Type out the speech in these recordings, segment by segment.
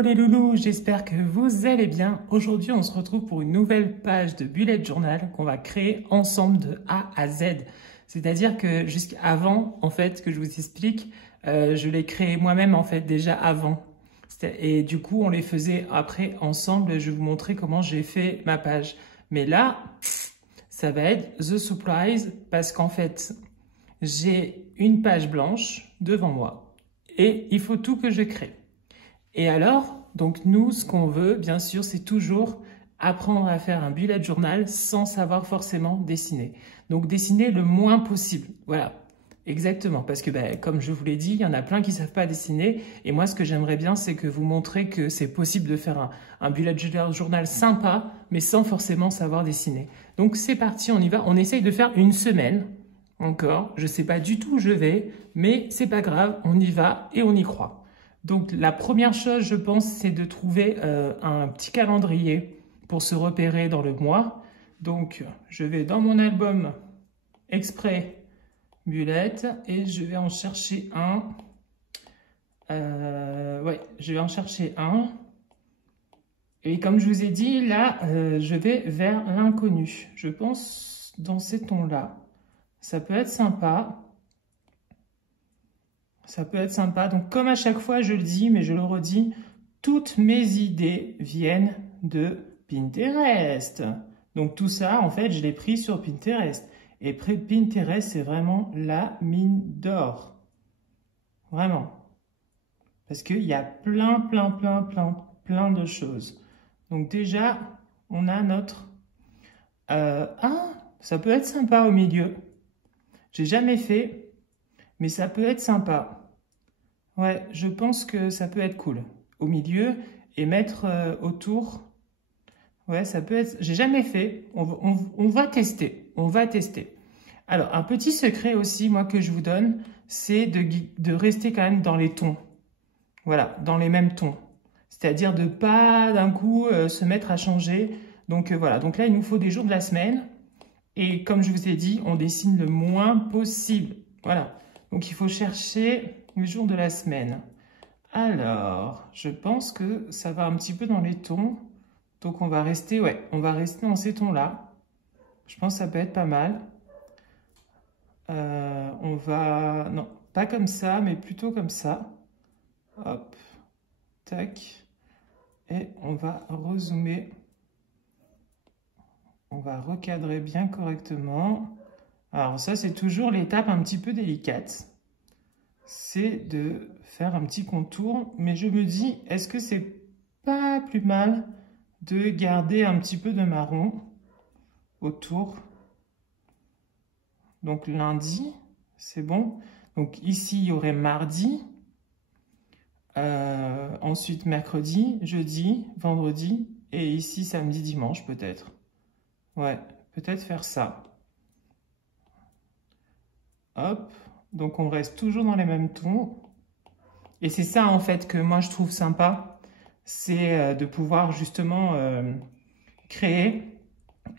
Hello les loulous, j'espère que vous allez bien. Aujourd'hui, on se retrouve pour une nouvelle page de bullet journal qu'on va créer ensemble de A à Z. C'est-à-dire que jusqu'avant, en fait, que je vous explique, je l'ai créé moi-même en fait déjà avant. Et du coup, on les faisait après ensemble. Je vais vous montrer comment j'ai fait ma page. Mais là, ça va être the surprise parce qu'en fait, j'ai une page blanche devant moi et il faut tout que je crée. Et alors, donc nous, ce qu'on veut, bien sûr, c'est toujours apprendre à faire un bullet journal sans savoir forcément dessiner. Donc dessiner le moins possible, voilà, exactement. Parce que comme je vous l'ai dit, il y en a plein qui ne savent pas dessiner. Et moi, ce que j'aimerais bien, c'est que vous montrez que c'est possible de faire un bullet journal sympa, mais sans forcément savoir dessiner. Donc c'est parti, on y va. On essaye de faire une semaine encore. Je ne sais pas du tout où je vais, mais c'est pas grave, on y va et on y croit. Donc la première chose, je pense, c'est de trouver un petit calendrier pour se repérer dans le mois. Donc je vais dans mon album exprès bullet et je vais en chercher un. Ouais, je vais en chercher un. Et comme je vous ai dit, là, je vais vers l'inconnu. Je pense dans ces tons-là. Ça peut être sympa. Ça peut être sympa. Donc, comme à chaque fois, je le dis, mais je le redis, toutes mes idées viennent de Pinterest. Donc, tout ça, en fait, je l'ai pris sur Pinterest. Et Pinterest, c'est vraiment la mine d'or. Vraiment. Parce qu'il y a plein de choses. Donc, déjà, on a notre... ça peut être sympa au milieu. J'ai jamais fait, mais ça peut être sympa. Ouais, je pense que ça peut être cool. Au milieu et mettre autour. Ouais, ça peut être... J'ai jamais fait. On va tester. On va tester. Alors, un petit secret aussi, moi, que je vous donne, c'est de rester quand même dans les tons. Voilà, dans les mêmes tons. C'est-à-dire de pas d'un coup se mettre à changer. Donc voilà, donc là, il nous faut des jours de la semaine. Et comme je vous ai dit, on dessine le moins possible. Voilà. Donc il faut chercher le jour de la semaine. Alors, je pense que ça va un petit peu dans les tons. Donc on va rester, ouais, on va rester dans ces tons-là. Je pense que ça peut être pas mal. On va, non, pas comme ça, mais plutôt comme ça. Hop, tac. Et on va rezoomer. On va recadrer bien correctement. Alors ça, c'est toujours l'étape un petit peu délicate. C'est de faire un petit contour. Mais je me dis, est-ce que c'est pas plus mal de garder un petit peu de marron autour? Donc lundi, c'est bon. Donc ici, il y aurait mardi. Ensuite, mercredi, jeudi, vendredi. Et ici, samedi, dimanche, peut-être. Ouais, peut-être faire ça. Hop. Donc, on reste toujours dans les mêmes tons. Et c'est ça, en fait, que moi, je trouve sympa. C'est de pouvoir, justement, créer.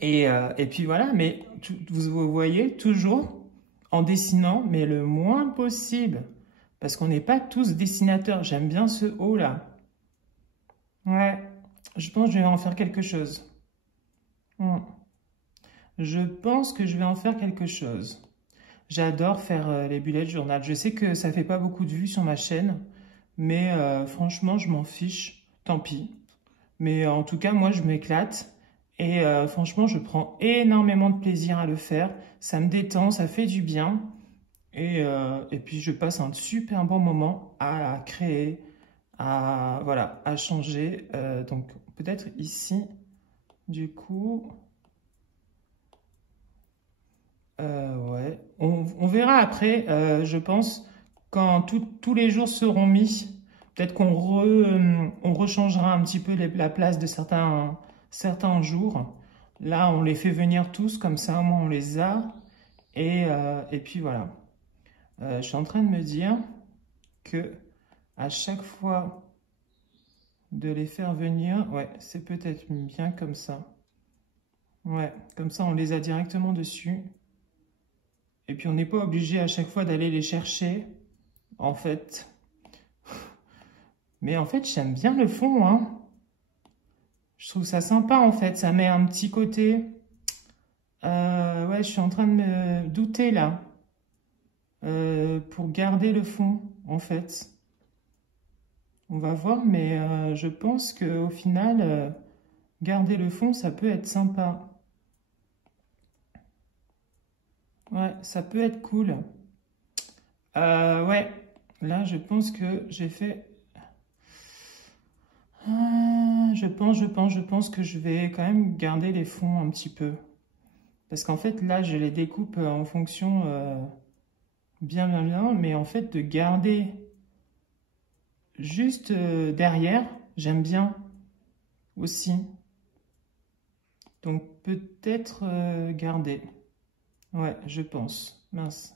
Et puis, voilà. Mais vous voyez, toujours en dessinant, mais le moins possible. Parce qu'on n'est pas tous dessinateurs. J'aime bien ce haut-là. Ouais. Je pense que je vais en faire quelque chose. Je pense que je vais en faire quelque chose. J'adore faire les bullet journal. Je sais que ça fait pas beaucoup de vues sur ma chaîne, mais franchement, je m'en fiche. Tant pis. Mais en tout cas, moi, je m'éclate. Et franchement, je prends énormément de plaisir à le faire. Ça me détend, ça fait du bien. Et puis, je passe un super bon moment à créer, voilà, à changer. Donc, peut-être ici, du coup... ouais, on verra après, je pense, quand tous les jours seront mis, peut-être qu'on on rechangera un petit peu la place de certains jours. Là, on les fait venir tous, comme ça, au moins on les a. Et puis voilà. Je suis en train de me dire que à chaque fois de les faire venir, ouais, c'est peut-être bien comme ça. Ouais, comme ça, on les a directement dessus. Et puis, on n'est pas obligé à chaque fois d'aller les chercher. En fait, Mais en fait, j'aime bien le fond, hein. Je trouve ça sympa, en fait. Ça met un petit côté... ouais, je suis en train de me douter, là. Pour garder le fond, en fait. On va voir, mais je pense qu'au final, garder le fond, ça peut être sympa. Ouais, ça peut être cool. Ouais, là, je pense que j'ai fait... je pense que je vais quand même garder les fonds un petit peu. Parce qu'en fait, là, je les découpe en fonction bien, mais en fait, de garder juste derrière, j'aime bien aussi. Donc, peut-être garder. Ouais, je pense. Mince.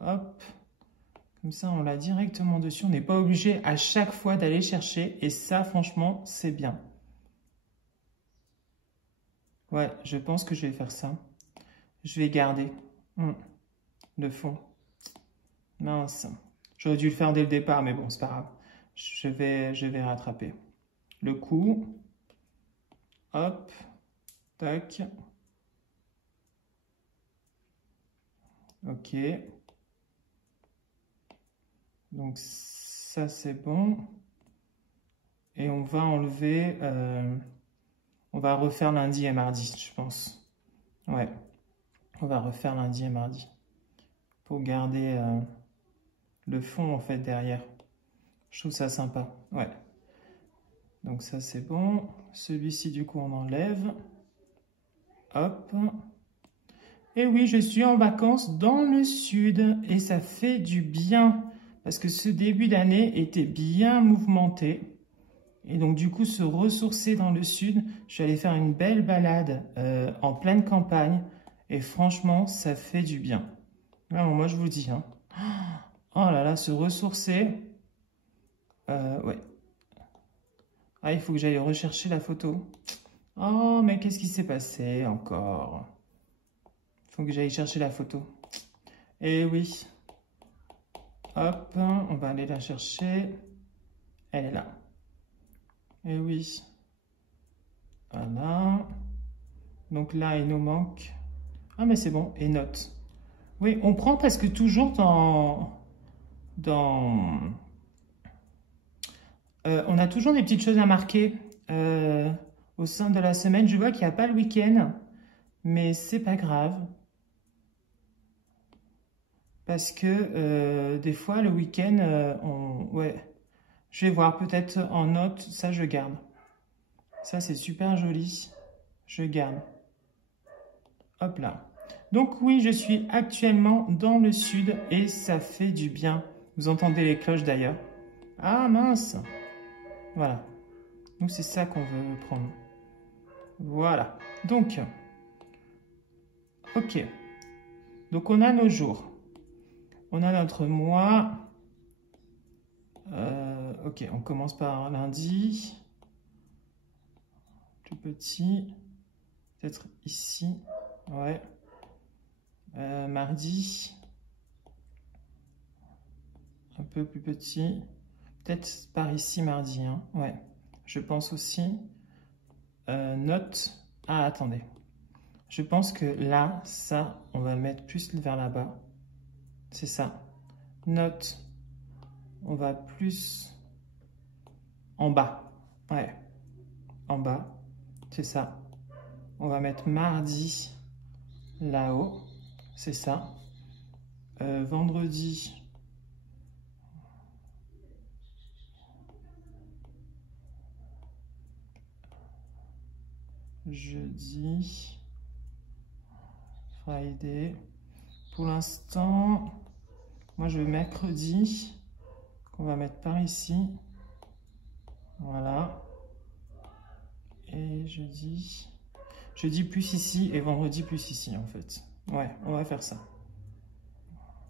Hop. Comme ça, on l'a directement dessus. On n'est pas obligé à chaque fois d'aller chercher. Et ça, franchement, c'est bien. Ouais, je pense que je vais faire ça. Je vais garder le fond. Mince. J'aurais dû le faire dès le départ, mais bon, c'est pas grave. Je vais rattraper. Le coup. Hop. Tac. Ok. Donc ça, c'est bon. Et on va enlever... on va refaire lundi et mardi, je pense. Ouais. On va refaire lundi et mardi. Pour garder le fond, en fait, derrière. Je trouve ça sympa. Ouais. Donc ça, c'est bon. Celui-ci, du coup, on enlève. Hop. Et oui, je suis en vacances dans le sud. Et ça fait du bien. Parce que ce début d'année était bien mouvementé. Et donc, du coup, se ressourcer dans le sud, je suis allée faire une belle balade en pleine campagne. Et franchement, ça fait du bien. Alors, moi, je vous dis, hein. Oh là là, se ressourcer. Ouais. Ah, il faut que j'aille rechercher la photo. Oh, mais qu'est-ce qui s'est passé encore? Il faut que j'aille chercher la photo. Eh oui. Hop, on va aller la chercher. Elle est là. Eh oui. Voilà. Donc là, il nous manque... Ah, mais c'est bon. Et note. Oui, on prend presque toujours on a toujours des petites choses à marquer au sein de la semaine. Je vois qu'il n'y a pas le week-end, mais c'est pas grave. Parce que des fois, le week-end, ouais, je vais voir peut-être en note, ça je garde. Ça, c'est super joli. Je garde. Hop là. Donc oui, je suis actuellement dans le sud et ça fait du bien. Vous entendez les cloches d'ailleurs. Ah mince. Voilà. Donc c'est ça qu'on veut prendre. Voilà. Donc, ok. Donc on a nos jours. On a notre mois. Ok, on commence par lundi. Tout petit. Peut-être ici. Ouais. Mardi. Un peu plus petit. Peut-être par ici mardi. Hein. Ouais. Je pense aussi. Note. Ah, attendez. Je pense que là, ça, on va le mettre plus vers là-bas. C'est ça. Note. On va plus en bas. Ouais. En bas. C'est ça. On va mettre mardi là-haut. C'est ça. Vendredi. Jeudi. Friday. Pour l'instant, moi je veux mercredi. Qu'on va mettre par ici. Voilà. Et jeudi. Jeudi plus ici et vendredi plus ici en fait. Ouais, on va faire ça.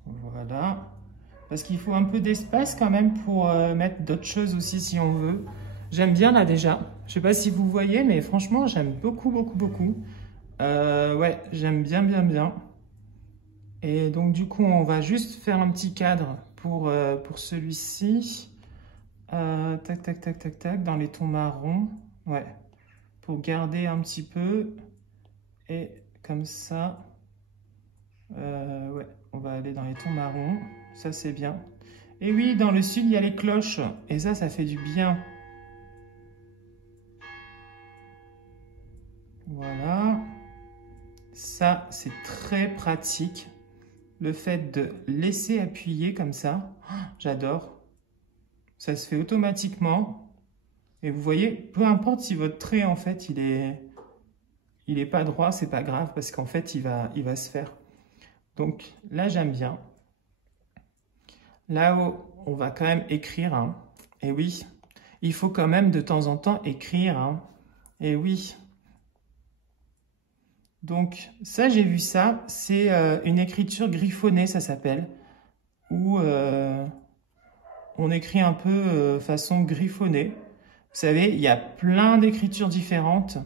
Voilà. Parce qu'il faut un peu d'espace quand même pour mettre d'autres choses aussi si on veut. J'aime bien là déjà. Je sais pas si vous voyez, mais franchement, j'aime beaucoup, beaucoup, beaucoup. Ouais, j'aime bien, bien, bien. Et donc du coup, on va juste faire un petit cadre pour celui-ci. Tac, tac, tac, tac, tac, dans les tons marrons. Ouais, pour garder un petit peu. Et comme ça, ouais, on va aller dans les tons marrons. Ça, c'est bien. Et oui, dans le sud, il y a les cloches. Et ça fait du bien. Voilà. Ça, c'est très pratique. Le fait de laisser appuyer comme ça, j'adore. Ça se fait automatiquement. Et vous voyez, peu importe si votre trait, en fait, il est pas droit, c'est pas grave, parce qu'en fait, il va se faire. Donc là, j'aime bien. Là-haut, on va quand même écrire. Hein. Et oui, il faut quand même de temps en temps écrire. Hein. Et oui. Donc ça, j'ai vu ça. C'est une écriture griffonnée, ça s'appelle. Où on écrit un peu façon griffonnée. Vous savez, il y a plein d'écritures différentes.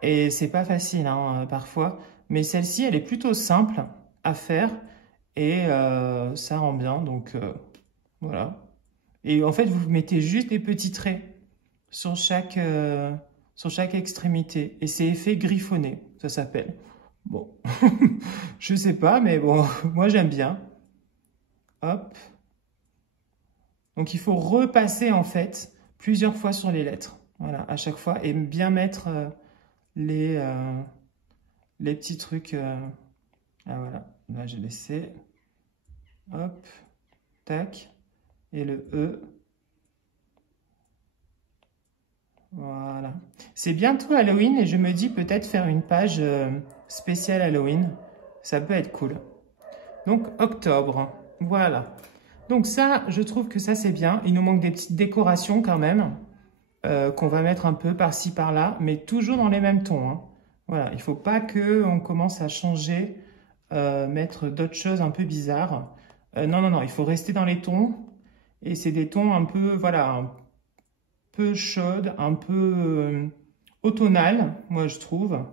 Et c'est pas facile hein, parfois. Mais celle-ci, elle est plutôt simple à faire. Et ça rend bien. Donc voilà. Et en fait, vous mettez juste des petits traits sur chaque extrémité. Et c'est effet griffonné, ça s'appelle. Bon, je sais pas, mais bon, moi j'aime bien. Hop. Donc il faut repasser en fait plusieurs fois sur les lettres. Voilà, à chaque fois. Et bien mettre les petits trucs. Ah voilà, là j'ai laissé. Hop, tac. Et le E. Voilà. C'est bientôt Halloween et je me dis peut-être faire une page spéciale Halloween. Ça peut être cool. Donc, octobre. Voilà. Donc ça, je trouve que ça, c'est bien. Il nous manque des petites décorations quand même, qu'on va mettre un peu par-ci, par-là, mais toujours dans les mêmes tons. Hein. Voilà. Il ne faut pas qu'on commence à changer, mettre d'autres choses un peu bizarres. Non, non, non. Il faut rester dans les tons. Et c'est des tons un peu, voilà, un peu chaude, un peu automnale, moi je trouve.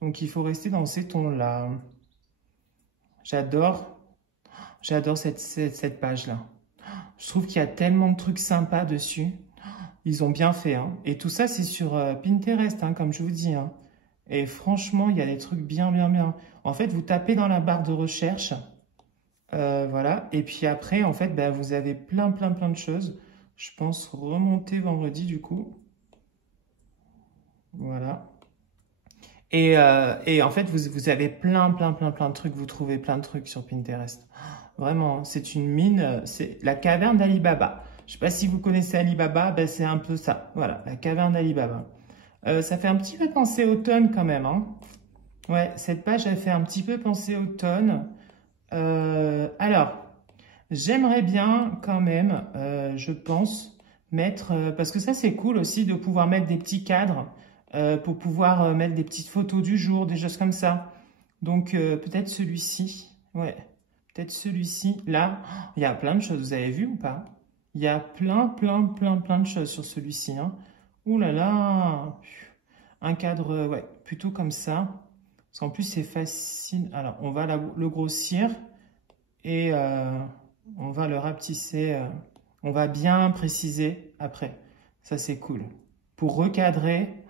Donc il faut rester dans ces tons-là. J'adore cette page-là. Je trouve qu'il y a tellement de trucs sympas dessus. Ils ont bien fait. Hein. Et tout ça, c'est sur Pinterest, hein, comme je vous dis. Hein. Et franchement, il y a des trucs bien, bien, bien. En fait, vous tapez dans la barre de recherche. Voilà. Et puis après, en fait, ben, vous avez plein, plein, plein de choses. Je pense remonter vendredi du coup. Voilà. Et en fait, vous avez plein de trucs. Vous trouvez plein de trucs sur Pinterest. Vraiment, c'est une mine. C'est la caverne d'Ali Baba. Je ne sais pas si vous connaissez Ali Baba. Ben, c'est un peu ça. Voilà, la caverne d'Ali Baba. Ça fait un petit peu penser automne quand même. Hein. Ouais, cette page, elle fait un petit peu penser automne. Alors... J'aimerais bien quand même, je pense, mettre... parce que ça, c'est cool aussi de pouvoir mettre des petits cadres pour pouvoir mettre des petites photos du jour, des choses comme ça. Donc, peut-être celui-ci. Ouais, peut-être celui-ci. Là, il y a plein de choses. Vous avez vu ou pas? Il y a plein de choses sur celui-ci. Hein. Ouh là là! Un cadre, ouais, plutôt comme ça. Parce qu'en plus, c'est facile. Alors, on va le grossir et... on va le rapetisser, on va bien préciser après. Ça, c'est cool. Pour recadrer,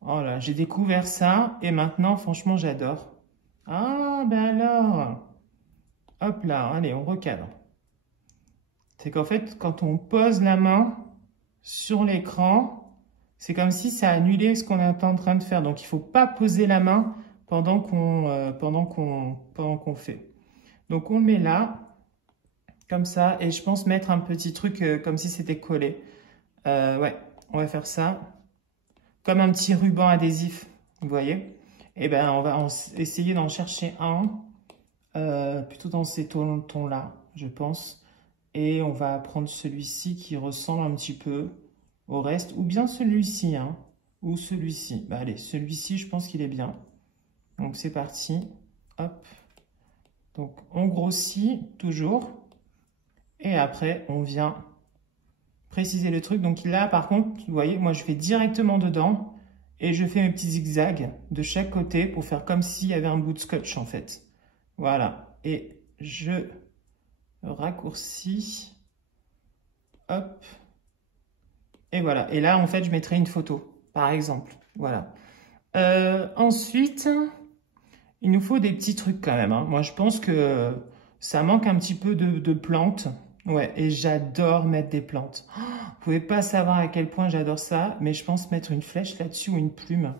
oh là, j'ai découvert ça et maintenant, franchement, j'adore. Ah, ben alors, hop là, allez, on recadre. C'est qu'en fait, quand on pose la main sur l'écran, c'est comme si ça annulait ce qu'on est en train de faire. Donc, il ne faut pas poser la main pendant qu'on fait. Donc, on le met là. Comme ça, et je pense mettre un petit truc comme si c'était collé. Ouais, on va faire ça. Comme un petit ruban adhésif, vous voyez. Et ben, on va essayer d'en chercher un, plutôt dans ces tons-là, je pense. Et on va prendre celui-ci qui ressemble un petit peu au reste, ou bien celui-ci, hein, ou celui-ci. Bah, allez, celui-ci, je pense qu'il est bien. Donc, c'est parti. Hop. Donc, on grossit toujours. Et après, on vient préciser le truc. Donc là, par contre, vous voyez, moi, je vais directement dedans et je fais mes petits zigzags de chaque côté pour faire comme s'il y avait un bout de scotch, en fait. Voilà. Et je raccourcis. Hop. Et voilà. Et là, en fait, je mettrai une photo, par exemple. Voilà. Ensuite, il nous faut des petits trucs quand même, hein. Moi, je pense que ça manque un petit peu de plantes. Ouais, et j'adore mettre des plantes. Oh, vous pouvez pas savoir à quel point j'adore ça, mais je pense mettre une flèche là-dessus ou une plume.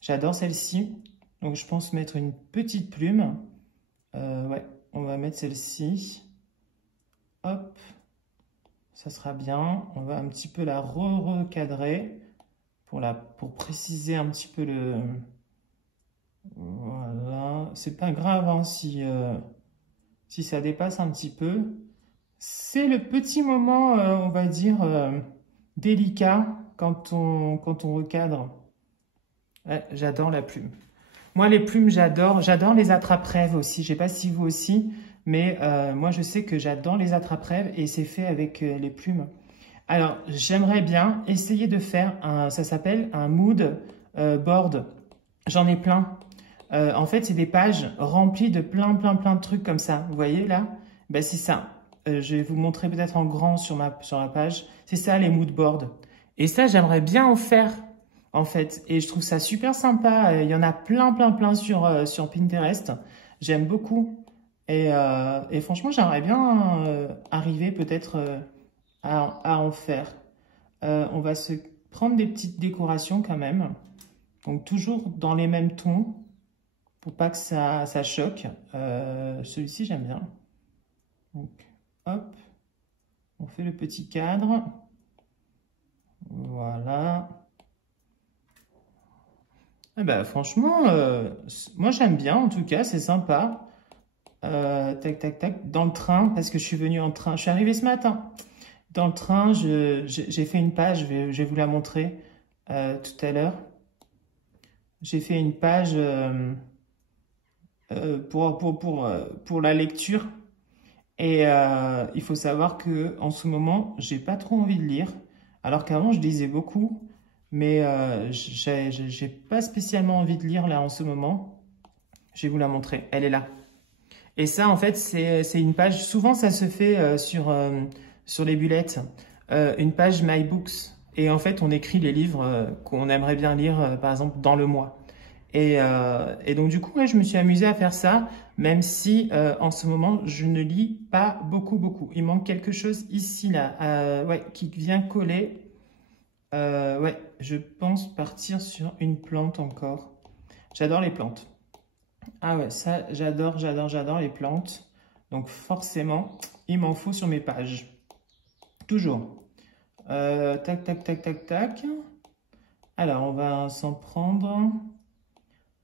J'adore celle-ci. Donc, je pense mettre une petite plume. Ouais, on va mettre celle-ci. Hop. Ça sera bien. On va un petit peu la recadrer pour préciser un petit peu le... Voilà. C'est pas grave hein, si ça dépasse un petit peu. C'est le petit moment, on va dire, délicat quand on recadre. Ouais, j'adore la plume. Moi, les plumes, j'adore. J'adore les attrape-rêves aussi. Je sais pas si vous aussi, mais moi, je sais que j'adore les attrape-rêves et c'est fait avec les plumes. Alors, j'aimerais bien essayer de faire ça s'appelle un mood board. J'en ai plein. En fait, c'est des pages remplies de plein de trucs comme ça. Vous voyez là? Ben, c'est ça. Je vais vous montrer peut-être en grand sur ma page. C'est ça, les mood boards. Et ça, j'aimerais bien en faire, en fait. Et je trouve ça super sympa. Il y en a plein sur Pinterest. J'aime beaucoup. Et franchement, j'aimerais bien arriver peut-être à en faire. On va se prendre des petites décorations quand même. Donc, toujours dans les mêmes tons pour pas que ça choque. Celui-ci, j'aime bien. Donc, hop, on fait le petit cadre. Voilà. Eh ben, franchement, moi j'aime bien en tout cas, c'est sympa. Tac. Dans le train, parce que je suis venu en train. Je suis arrivé ce matin. Dans le train, j'ai fait une page, je vais vous la montrer tout à l'heure. J'ai fait une page pour la lecture. Et il faut savoir que en ce moment, j'ai pas trop envie de lire, alors qu'avant je lisais beaucoup, mais j'ai pas spécialement envie de lire là en ce moment. Je vais vous la montrer, elle est là. Et ça, en fait, c'est une page. Souvent, ça se fait sur les bulettes, une page My Books. Et en fait, on écrit les livres qu'on aimerait bien lire, par exemple, dans le mois. Et donc, du coup, ouais, je me suis amusée à faire ça, même si en ce moment, je ne lis pas beaucoup. Il manque quelque chose ici, là, ouais, qui vient coller. Ouais, je pense partir sur une plante encore. J'adore les plantes. Ah ouais, ça, j'adore les plantes. Donc, forcément, il m'en faut sur mes pages. Toujours. Tac. Alors, on va s'en prendre...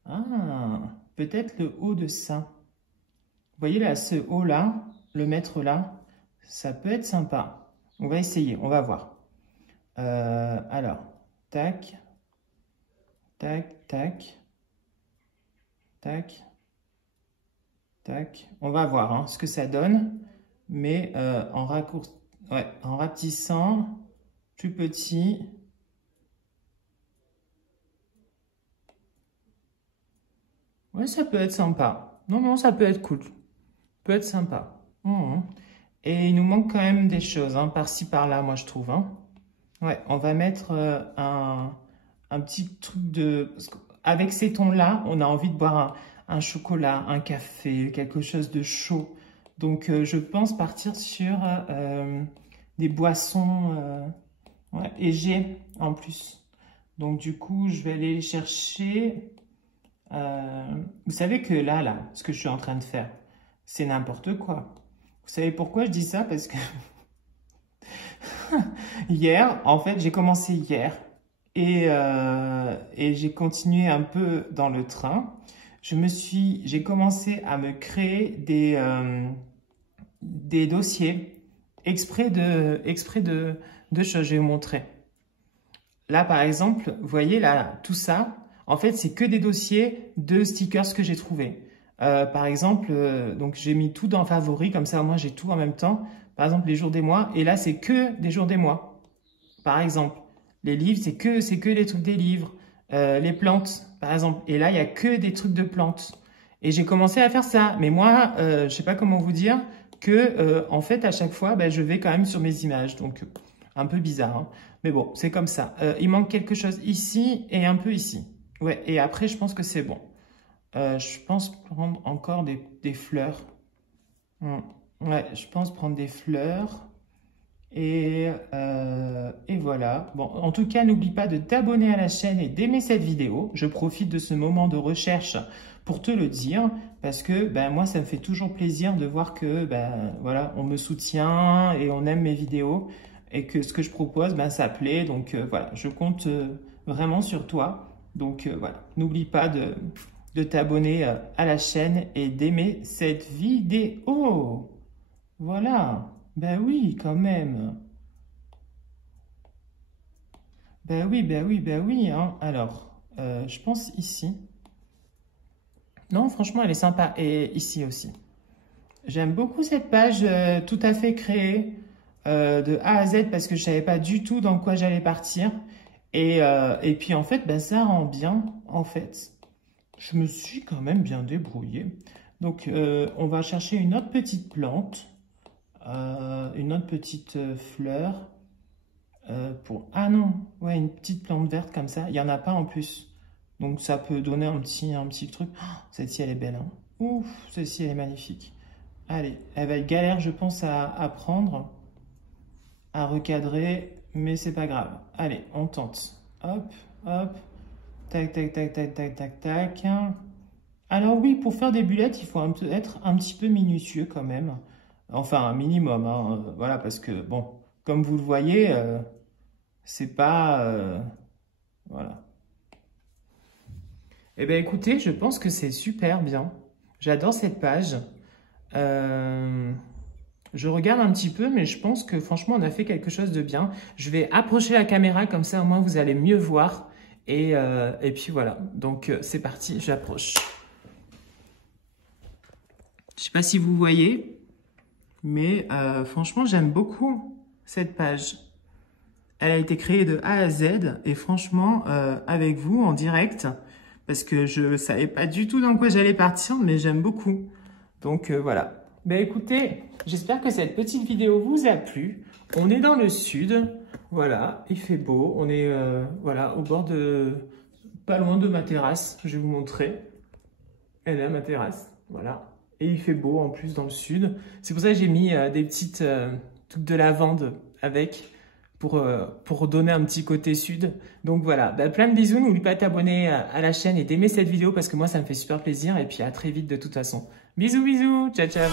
Ah, peut-être le haut de ça. Vous voyez là, ce haut-là, le mettre là, ça peut être sympa. On va essayer, on va voir. Alors, tac. On va voir hein, ce que ça donne, mais en rapetissant, plus petit. Ouais, ça peut être sympa. Non, ça peut être cool. Peut être sympa. Et il nous manque quand même des choses, hein, par-ci, par-là, moi, je trouve. Hein. Ouais, on va mettre un petit truc de... Parce qu'avec ces tons-là, on a envie de boire un chocolat, un café, quelque chose de chaud. Donc, je pense partir sur des boissons légères en plus. Donc, du coup, je vais aller chercher... vous savez que là, ce que je suis en train de faire, c'est n'importe quoi. Vous savez pourquoi je dis ça? Parce que hier, en fait, j'ai commencé hier et j'ai continué un peu dans le train. J'ai commencé à me créer des dossiers exprès de choses. Je vais vous montrer. Là, par exemple, vous voyez là, tout ça. En fait, c'est que des dossiers de stickers que j'ai trouvés. Par exemple, donc j'ai mis tout dans favoris, comme ça, moi, j'ai tout en même temps. Par exemple, les jours des mois. Et là, c'est que des jours des mois. Par exemple, les livres, c'est que les trucs des livres. Les plantes, par exemple. Et là, il n'y a que des trucs de plantes. Et j'ai commencé à faire ça. Mais moi, je ne sais pas comment vous dire que, en fait, à chaque fois, je vais quand même sur mes images. Donc, un peu bizarre. Hein. Mais bon, c'est comme ça. Il manque quelque chose ici et un peu ici. Ouais, et après, je pense que c'est bon. Je pense prendre encore des fleurs. Ouais, je pense prendre des fleurs. Et voilà. Bon, en tout cas, n'oublie pas de t'abonner à la chaîne et d'aimer cette vidéo. Je profite de ce moment de recherche pour te le dire, parce que moi, ça me fait toujours plaisir de voir que voilà, on me soutient et on aime mes vidéos et que ce que je propose, ça plaît. Donc voilà, je compte vraiment sur toi. Donc voilà, n'oublie pas de t'abonner à la chaîne et d'aimer cette vidéo. Voilà. Ben oui, quand même. Ben oui, hein. Alors, je pense ici. Non, franchement, elle est sympa. Et ici aussi. J'aime beaucoup cette page tout à fait créée de A à Z parce que je savais pas du tout dans quoi j'allais partir. Et puis, en fait, ça rend bien, en fait. Je me suis quand même bien débrouillé. Donc, on va chercher une autre petite plante. Une autre petite fleur ah non, ouais, une petite plante verte comme ça, il n'y en a pas en plus, donc ça peut donner un petit truc. Oh, celle-ci elle est belle, hein. Ouf, celle-ci elle est magnifique. Allez, elle va être galère je pense à prendre, à recadrer, mais c'est pas grave. Allez, on tente. Hop, hop, tac, tac, tac, tac, tac, tac, tac. Alors oui, pour faire des bullettes, il faut être un petit peu minutieux quand même. Enfin, un minimum, hein, voilà, parce que, bon, comme vous le voyez, c'est pas... voilà. Eh bien, écoutez, je pense que c'est super bien. J'adore cette page. Je regarde un petit peu, mais je pense que, franchement, on a fait quelque chose de bien. Je vais approcher la caméra, comme ça, au moins, vous allez mieux voir. Et puis, voilà. Donc, c'est parti, j'approche. Je sais pas si vous voyez... Mais franchement, j'aime beaucoup cette page. Elle a été créée de A à Z et franchement, avec vous en direct, parce que je ne savais pas du tout dans quoi j'allais partir, mais j'aime beaucoup. Donc voilà. Écoutez, j'espère que cette petite vidéo vous a plu. On est dans le sud, voilà, il fait beau. On est voilà, au bord de... pas loin de ma terrasse, je vais vous montrer. Elle est à ma terrasse, voilà. Et il fait beau en plus dans le sud. C'est pour ça que j'ai mis des petites trucs de lavande avec pour donner un petit côté sud. Donc voilà, plein de bisous. N'oublie pas de t'abonner à la chaîne et d'aimer cette vidéo parce que moi ça me fait super plaisir. Et puis à très vite de toute façon. Bisous, bisous. Ciao, ciao.